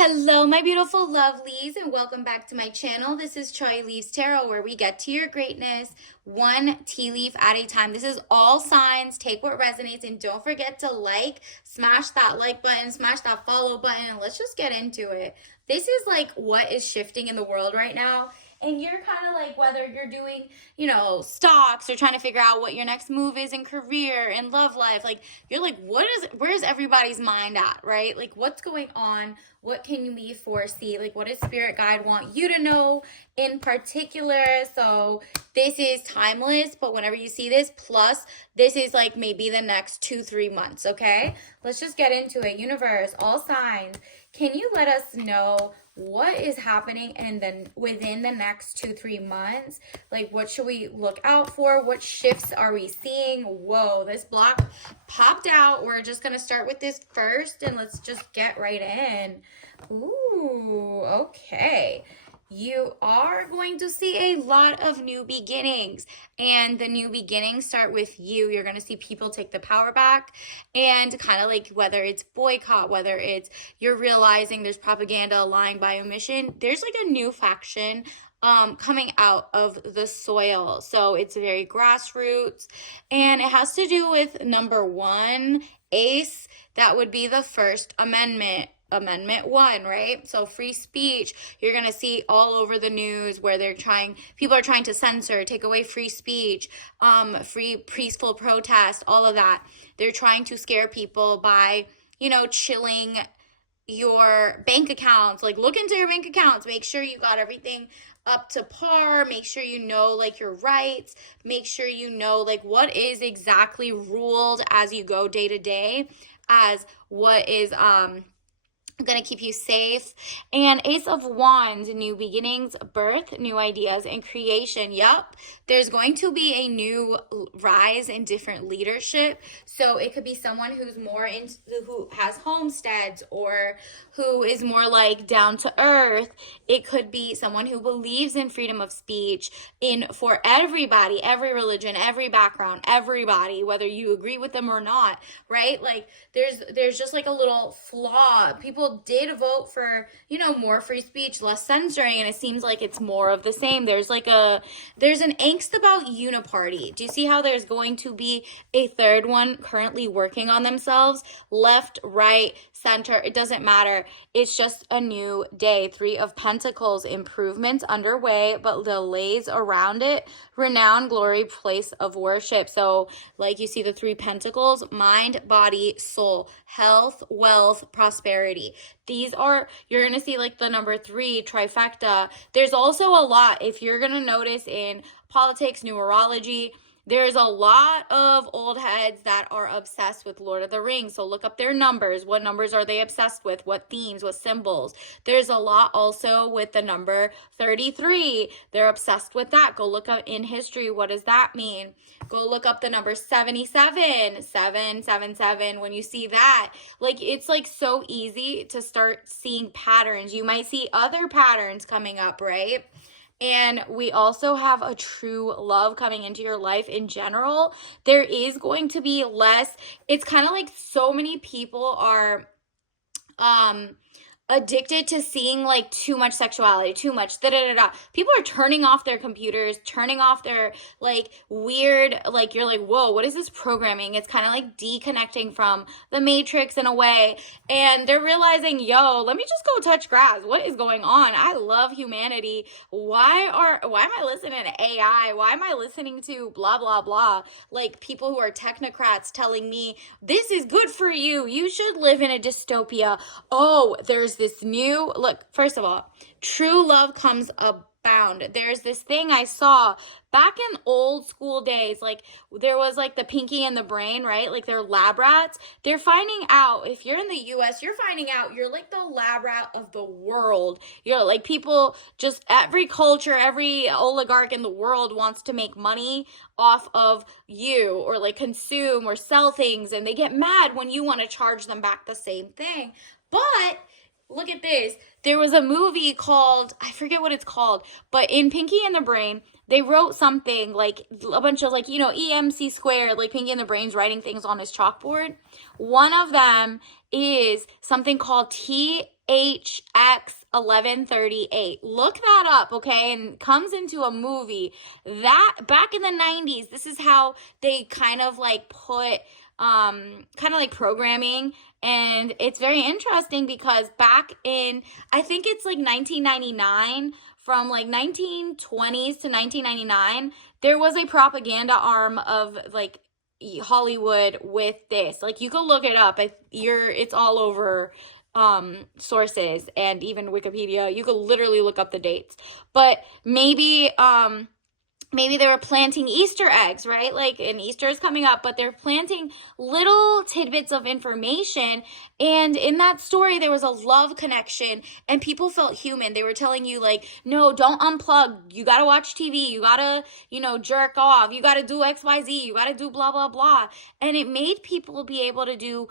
Hello, my beautiful lovelies, and welcome back to my channel. This is Choy Leaves Tarot, where we get to your greatness one tea leaf at a time. This is all signs. Take what resonates, and don't forget to smash that like button, smash that follow button, and let's just get into it. This is like what is shifting in the world right now. And you're kind of like, whether you're doing, stocks or trying to figure out what your next move is in career and love life, like you're like, where's everybody's mind at, right? Like what's going on? What can we foresee? Like what does spirit guide want you to know in particular? So this is timeless, but whenever you see this, plus this is like maybe the next 2-3 months, okay? Let's just get into it. Universe, all signs, can you let us know what is happening and then within the next 2-3 months? Like what should we look out for? What shifts are we seeing? Whoa, this block popped out. We're just gonna start with this first and let's just get right in. Ooh, okay. You are going to see a lot of new beginnings, and the new beginnings start with you. You're going to see people take the power back, and kind of like whether it's boycott, whether it's you're realizing there's propaganda lying by omission, there's like a new faction coming out of the soil. So it's very grassroots, and it has to do with number one, ACE. That would be the First Amendment. Amendment 1, right? So free speech, you're going to see all over the news where people are trying to censor, take away free speech, free peaceful protest, all of that. They're trying to scare people by, chilling your bank accounts. Like look into your bank accounts, make sure you got everything up to par, make sure you know like your rights, make sure you know like what is exactly ruled as you go day to day, as what is going to keep you safe. And Ace of Wands, new beginnings, birth, new ideas, and creation. Yep, there's going to be a new rise in different leadership. So it could be someone who's who has homesteads, or who is more like down to earth. It could be someone who believes in freedom of speech for everybody, every religion, every background, everybody, whether you agree with them or not, right? Like there's just like a little flaw. People did vote for, more free speech, less censoring, and it seems like it's more of the same. There's an angst about uniparty. Do you see how there's going to be a third one currently working on themselves? Left, right, center, it doesn't matter. It's just a new day. 3 of Pentacles, improvements underway, but delays around it. Renown, glory, place of worship. So like you see the 3 Pentacles, mind, body, soul, health, wealth, prosperity. You're going to see like the number 3 trifecta. There's also a lot, if you're going to notice in politics, numerology, there's a lot of old heads that are obsessed with Lord of the Rings. So look up their numbers. What numbers are they obsessed with? What themes? What symbols? There's a lot also with the number 33. They're obsessed with that. Go look up in history. What does that mean? Go look up the number 77. 777. When you see that, like it's like so easy to start seeing patterns. You might see other patterns coming up, right? And we also have a true love coming into your life in general. There is going to be less. It's kind of like so many people are addicted to seeing like too much sexuality, too much People are turning off their computers, turning off their like weird, like you're like, whoa, what is this programming? It's kind of like deconnecting from the matrix in a way. And they're realizing, yo, let me just go touch grass. What is going on? I love humanity. Why am I listening to AI? Why am I listening to blah, blah, blah? Like people who are technocrats telling me this is good for you. You should live in a dystopia. Oh, there's this new look. First of all, true love comes abound. There's this thing I saw back in old school days, like there was like the Pinky and the Brain, right? Like they're lab rats. They're finding out, if you're in the US, you're finding out you're like the lab rat of the world. You're like people, just every culture, every oligarch in the world wants to make money off of you, or like consume or sell things, and they get mad when you want to charge them back the same thing. But look at this. There was a movie called, I forget what it's called, but in Pinky and the Brain, they wrote something like a bunch of like, EMC squared, like Pinky and the Brain's writing things on his chalkboard. One of them is something called THX 1138. Look that up, okay? And comes into a movie that back in the 90s, this is how they kind of like put kind of like programming. And it's very interesting because back in, I think it's like 1999, from like 1920s to 1999, there was a propaganda arm of like Hollywood with this. Like you can look it up. It's all over sources and even Wikipedia. You could literally look up the dates. But maybe they were planting Easter eggs, right? Like, and Easter is coming up, but they're planting little tidbits of information. And in that story, there was a love connection and people felt human. They were telling you like, no, don't unplug. You got to watch TV. You got to, jerk off. You got to do XYZ. You got to do blah, blah, blah. And it made people be able to do,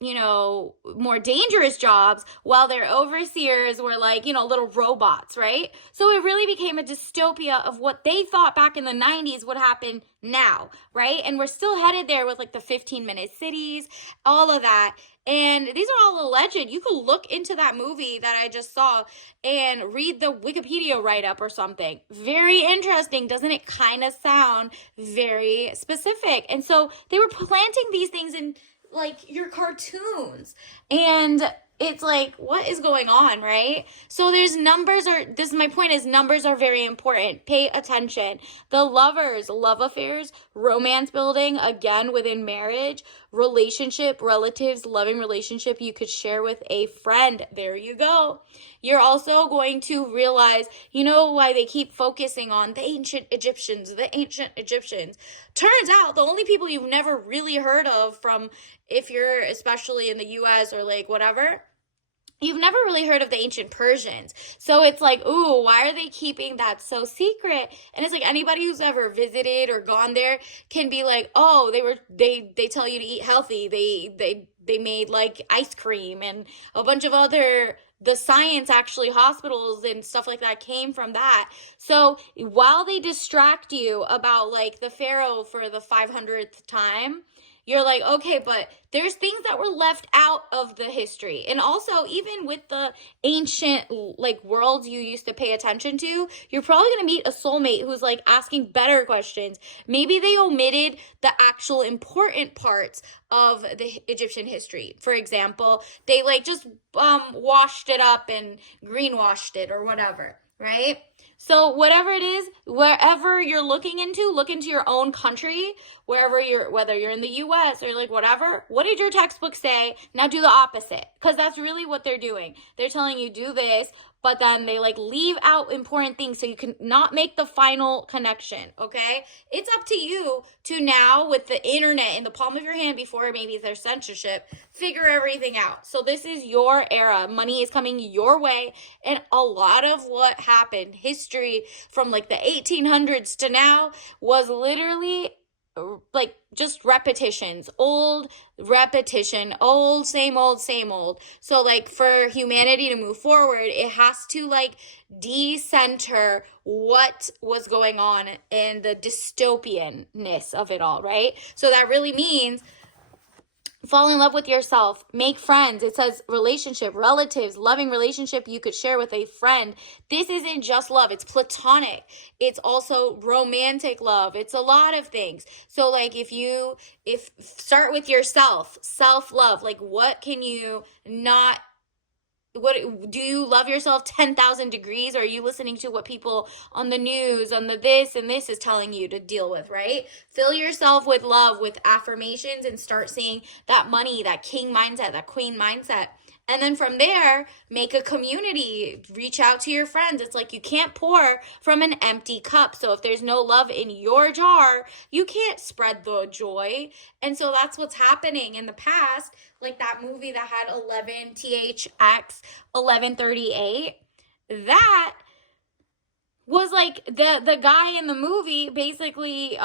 more dangerous jobs while their overseers were like, little robots, right? So it really became a dystopia of what they thought back in the 90s would happen now, right? And we're still headed there with like the 15-minute cities, all of that. And these are all alleged. You could look into that movie that I just saw and read the Wikipedia write-up or something. Very interesting. Doesn't it kind of sound very specific? And so they were planting these things in like your cartoons, and it's like, what is going on, right? So this is my point, is numbers are very important. Pay attention. The lovers, love affairs, romance building, again, within marriage, relationship, relatives, loving relationship you could share with a friend. There you go. You're also going to realize, why they keep focusing on the ancient Egyptians. Turns out the only people you've never really heard of from, if you're especially in the US or like whatever, you've never really heard of the ancient Persians. So it's like, ooh, why are they keeping that so secret? And it's like anybody who's ever visited or gone there can be like, oh, they tell you to eat healthy. They made like ice cream and a bunch of the science, actually, hospitals and stuff like that came from that. So while they distract you about like the Pharaoh for the 500th time, you're like, okay, but there's things that were left out of the history. And also, even with the ancient like worlds you used to pay attention to, you're probably going to meet a soulmate who's like asking better questions. Maybe they omitted the actual important parts of the Egyptian history. For example, they like just washed it up and greenwashed it or whatever, right? So whatever it is, wherever you're looking into, look into your own country, whether you're in the US or like whatever. What did your textbook say? Now do the opposite, because that's really what they're doing. They're telling you do this, but then they like leave out important things so you can not make the final connection, okay? It's up to you to now, with the internet in the palm of your hand, before maybe there's censorship, figure everything out. So this is your era. Money is coming your way, and a lot of what happened, history from like the 1800s to now, was literally like just repetitions, old repetition, old, same old, same old. So like for humanity to move forward, it has to like decenter what was going on in the dystopianness of it all, right? So that really means fall in love with yourself, make friends. It says relationship, relatives, loving relationship you could share with a friend. This isn't just love, it's platonic. It's also romantic love. It's a lot of things. So like if start with yourself, self-love, like what can you not, what do you love yourself 10,000 degrees, or are you listening to what people on the news, on the this and this is telling you to deal with, right? Fill yourself with love, with affirmations, and start seeing that money, that king mindset, that queen mindset. And then from there, make a community, reach out to your friends. It's like you can't pour from an empty cup. So if there's no love in your jar, you can't spread the joy. And so that's what's happening in the past, like that movie that had 11 THX 1138. That was like the guy in the movie basically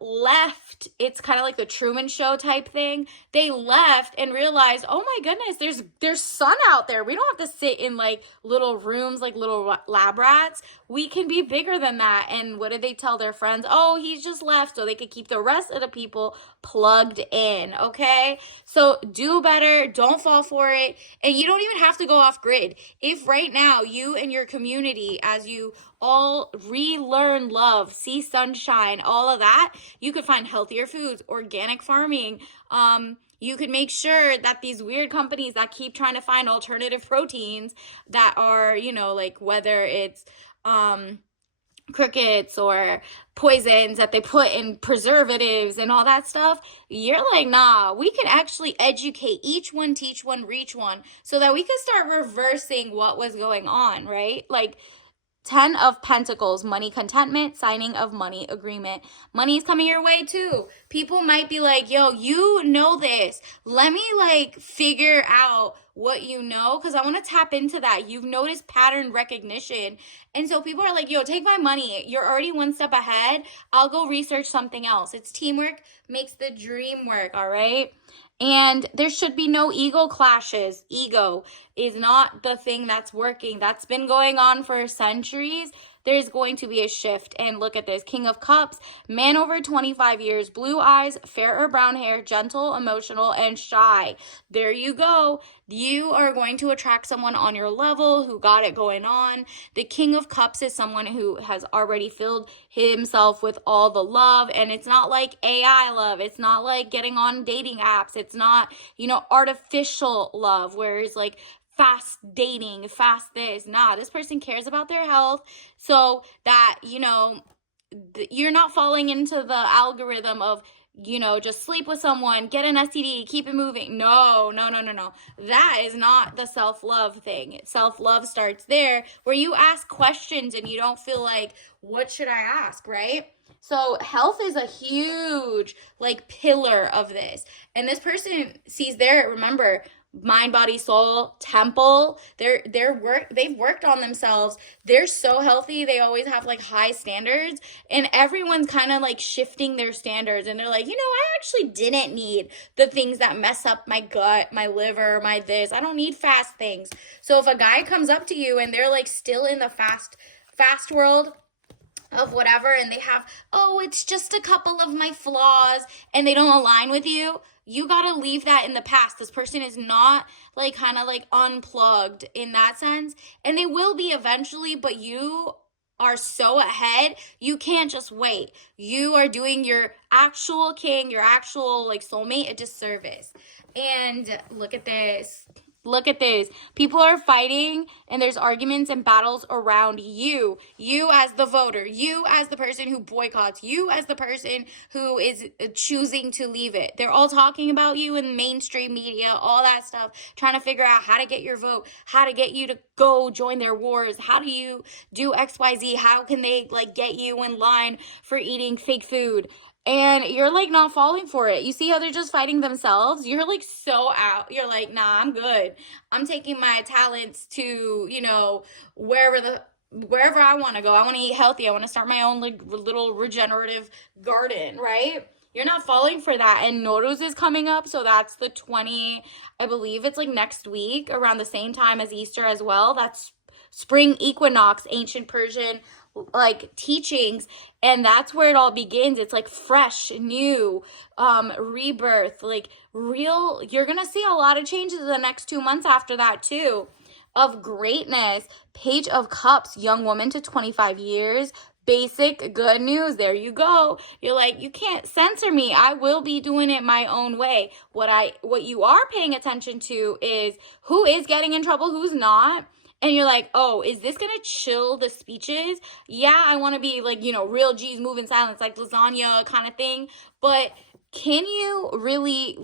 left. It's kind of like the Truman Show type thing. They left and realized, oh my goodness, there's sun out there. We don't have to sit in like little rooms like little lab rats. We can be bigger than that. And what did they tell their friends? Oh, he's just left so they could keep the rest of the people plugged in. Okay, so do better. Don't fall for it. And you don't even have to go off grid. If right now you and your community, as you all relearn love, see sunshine, all of that, you could find healthier foods, organic farming. You could make sure that these weird companies that keep trying to find alternative proteins that are, like whether it's crickets or poisons that they put in preservatives and all that stuff, you're like, nah, we can actually educate each one, teach one, reach one, so that we can start reversing what was going on, right? Like 10 of Pentacles, money contentment, signing of money agreement. Money is coming your way too. People might be like, yo, you know this. Let me like figure out what you know, because I want to tap into that. You've noticed pattern recognition. And so people are like, yo, take my money. You're already one step ahead. I'll go research something else. It's teamwork makes the dream work, all right? And there should be no ego clashes. Ego is not the thing that's working. That's been going on for centuries. There's going to be a shift. And look at this. King of Cups, man over 25 years, blue eyes, fair or brown hair, gentle, emotional, and shy. There you go. You are going to attract someone on your level who got it going on. The King of Cups is someone who has already filled himself with all the love. And it's not like AI love. It's not like getting on dating apps. It's not, artificial love where it's like fast dating, fast this. Nah, this person cares about their health so that, you're not falling into the algorithm of, just sleep with someone, get an STD, keep it moving. No. That is not the self-love thing. Self-love starts there where you ask questions and you don't feel like, what should I ask, right? So health is a huge pillar of this. And this person sees remember, mind, body, soul, temple. They've worked on themselves. They're so healthy. They always have high standards, and everyone's kind of shifting their standards, and they're like, I actually didn't need the things that mess up my gut, my liver, my this. I don't need fast things. So if a guy comes up to you and they're still in the fast world of whatever, and they have, it's just a couple of my flaws, and they don't align with you, you gotta leave that in the past. This person is not unplugged in that sense, and they will be eventually, but you are so ahead, you can't just wait. You are doing your actual king, your actual soulmate a disservice. And look at this. Look at this. People are fighting and there's arguments and battles around you. You as the voter, you as the person who boycotts, you as the person who is choosing to leave it. They're all talking about you in mainstream media, all that stuff, trying to figure out how to get your vote, how to get you to go join their wars. How do you do XYZ? How can they get you in line for eating fake food? And you're not falling for it. You see how they're just fighting themselves? You're so out. You're nah, I'm good. I'm taking my talents to, wherever I want to go. I want to eat healthy. I want to start my own little regenerative garden, right? You're not falling for that. And Nowruz is coming up. So that's the 20, I believe it's next week around the same time as Easter as well. That's spring equinox, ancient Persian teachings, and that's where it all begins. It's fresh, new, rebirth, real. You're gonna see a lot of changes in the next 2 months after that too, of greatness. Page of Cups, young woman to 25 years, basic good news. There you go. You're you can't censor me. I will be doing it my own way. What you are paying attention to is who is getting in trouble, who's not. And you're is this going to chill the speeches? Yeah, I want to be real G's move in silence, lasagna kind of thing. But can you really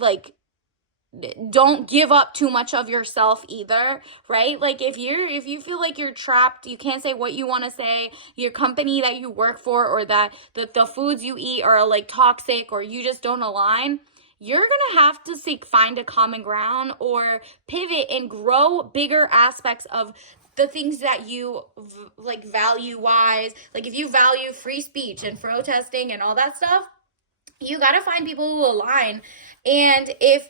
don't give up too much of yourself either, right? If you feel you're trapped, you can't say what you want to say, your company that you work for, or that the foods you eat are toxic, or you just don't align, you're going to have to find a common ground or pivot and grow bigger aspects of the things that you like value wise. Like if you value free speech and protesting and all that stuff, you got to find people who align. And if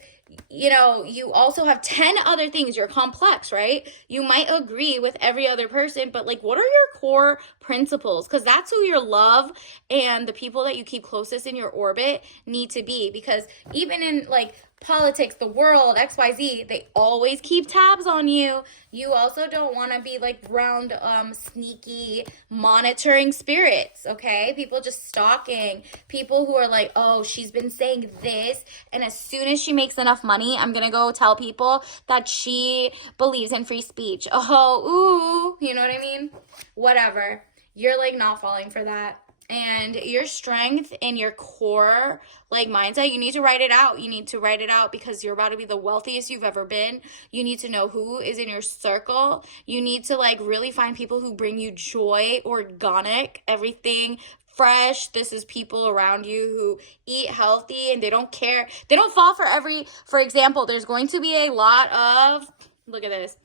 you also have 10 other things, you're complex, right? You might agree with every other person, but like, what are your core principles? Because that's who your love and the people that you keep closest in your orbit need to be. Because even in like politics, the world, XYZ, they always keep tabs on you. You also don't want to be like round sneaky monitoring spirits, okay? People just stalking, people who are like, oh, she's been saying this, and as soon as she makes enough money, I'm gonna go tell people that she believes in free speech. Oh, ooh, you know what I mean? Whatever. You're like not falling for that. And your strength and your core like mindset, you need to write it out. You need to write it out because you're about to be the wealthiest you've ever been. You need to know who is in your circle. You need to like really find people who bring you joy, organic, everything fresh. This is people around you who eat healthy and they don't care. They don't fall for example, there's going to be a lot of, look at this.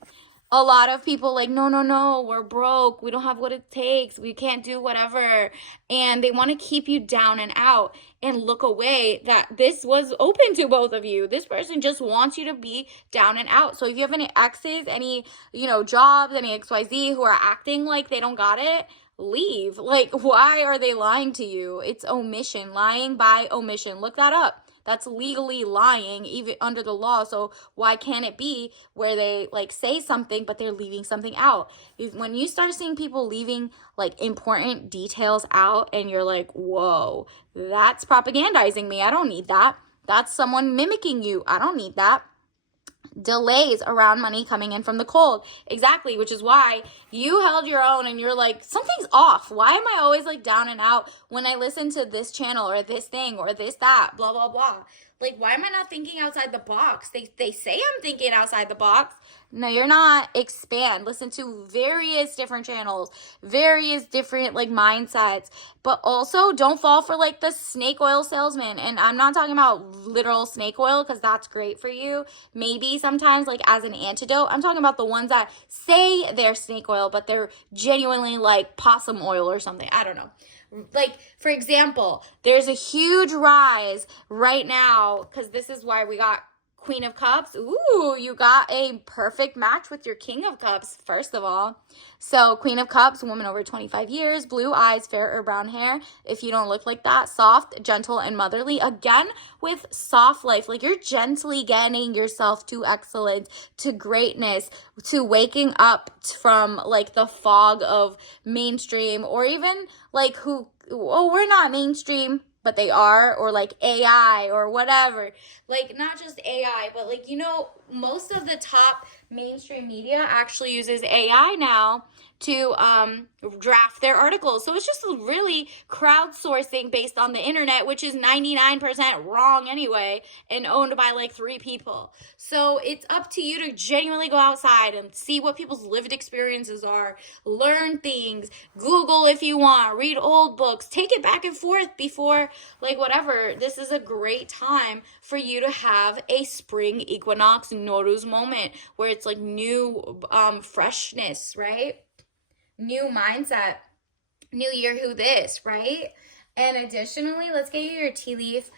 A lot of people like, no, we're broke. We don't have what it takes. We can't do whatever. And they want to keep you down and out and look away that this was open to both of you. This person just wants you to be down and out. So if you have any exes, any, jobs, any XYZ who are acting like they don't got it, leave. Like, why are they lying to you? It's omission, lying by omission. Look that up. That's legally lying, even under the law. So why can't it be where they like say something, but they're leaving something out? When you start seeing people leaving like important details out and you're like, whoa, that's propagandizing me. I don't need that. That's someone mimicking you. I don't need that. Delays around money coming in from the cold. Exactly, which is why you held your own and you're like, something's off. Why am I always like down and out when I listen to this channel or this thing or this, that, blah, blah, blah. Like, why am I not thinking outside the box? They say I'm thinking outside the box. No, you're not. Expand. Listen to various different channels, various different like mindsets, but also don't fall for like the snake oil salesman. And I'm not talking about literal snake oil because that's great for you. Maybe sometimes like as an antidote. I'm talking about the ones that say they're snake oil, but they're genuinely like possum oil or something. I don't know. Like, for example, there's a huge rise right now because this is why we got Queen of Cups. Ooh, you got a perfect match with your King of Cups, first of all. So, Queen of Cups, woman over 25 years, blue eyes, fair or brown hair. If you don't look like that, soft, gentle, and motherly. Again, with soft life, like you're gently getting yourself to excellence, to greatness, to waking up from like the fog of mainstream or even like we're not mainstream, but they are, or like AI or whatever. Like not just AI, but like, most of the top mainstream media actually uses AI now to draft their articles. So it's just really crowdsourcing based on the internet, which is 99% wrong anyway and owned by like 3 people. So it's up to you to genuinely go outside and see what people's lived experiences are, learn things, Google if you want, read old books, take it back and forth before like whatever. This is a great time for you to have a spring equinox Nowruz moment where it's like new freshness, right? New mindset, new year, who this, right? And additionally, let's get you your tea leaf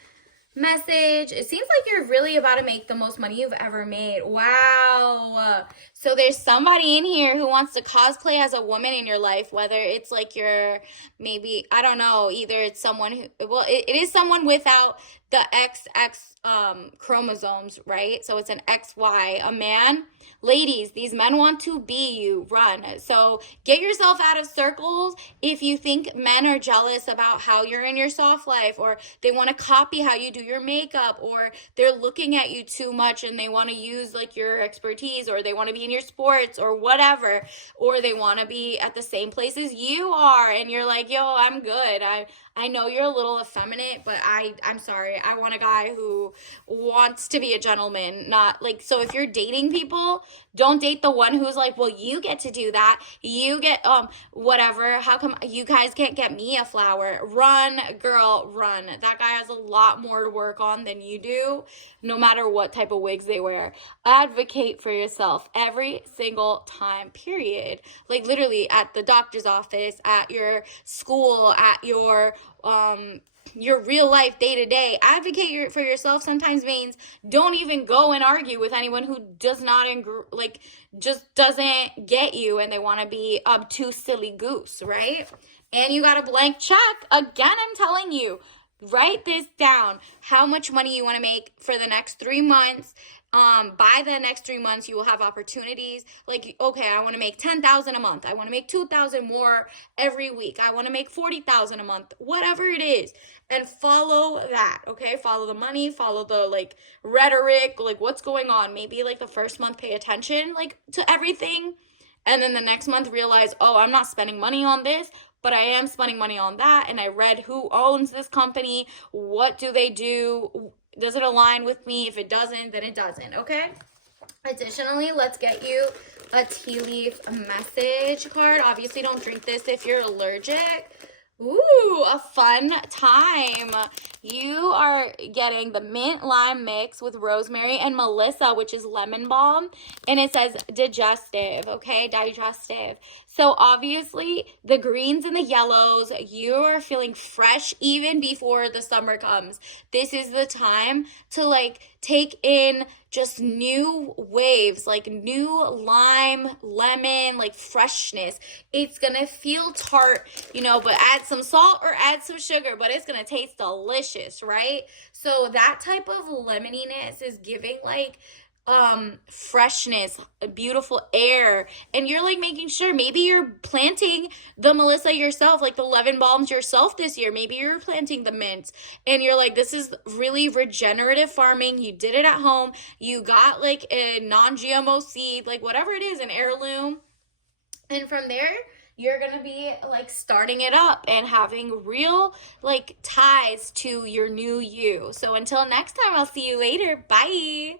message. It seems like you're really about to make the most money you've ever made. Wow. So there's somebody in here who wants to cosplay as a woman in your life, whether it's like your, maybe, I don't know, either it's someone who, well, it is someone without the XX chromosomes, right? So it's an XY, a man. Ladies, these men want to be you. Run. So get yourself out of circles if you think men are jealous about how you're in your soft life, or they want to copy how you do your makeup, or they're looking at you too much and they want to use like your expertise, or they want to be in your sports or whatever, or they want to be at the same place as you are and you're like, yo, I'm good. I know you're a little effeminate, but I'm sorry. I want a guy who wants to be a gentleman, not like, so if you're dating people, don't date the one who's like, well, you get to do that. You get whatever. How come you guys can't get me a flower? Run, girl, run. That guy has a lot more to work on than you do, no matter what type of wigs they wear. Advocate for yourself every single time, period. Like literally at the doctor's office, at your school, at your real life day to day. Advocate for yourself sometimes means don't even go and argue with anyone who does not just doesn't get you and they want to be obtuse silly goose, right? And you got a blank check. Again, I'm telling you, write this down. How much money you want to make for the next 3 months. By the next 3 months, you will have opportunities. Like, okay, I want to make $10,000 a month. I want to make $2,000 more every week. I want to make $40,000 a month, whatever it is. And follow that, okay? Follow the money, follow the, like, rhetoric, like, what's going on. Maybe, like, the first month, pay attention, like, to everything. And then the next month, realize, oh, I'm not spending money on this, but I am spending money on that. And I read who owns this company. What do they do? Does it align with me? If it doesn't, then it doesn't, okay? Additionally, let's get you a tea leaf message card. Obviously, don't drink this if you're allergic. Ooh, a fun time. You are getting the mint lime mix with rosemary and melissa, which is lemon balm. And it says digestive, okay? Digestive. So obviously the greens and the yellows, you are feeling fresh even before the summer comes. This is the time to like take in just new waves, like new lime, lemon, like freshness. It's gonna feel tart, but add some salt or add some sugar, but it's gonna taste delicious, right? So that type of lemoniness is giving like freshness, beautiful air, and you're like making sure maybe you're planting the melissa yourself, like the lemon balms yourself this year. Maybe you're planting the mint and you're like, this is really regenerative farming. You did it at home. You got like a non-GMO seed, like whatever it is, an heirloom. And from there, you're going to be like starting it up and having real like ties to your new you. So until next time, I'll see you later. Bye.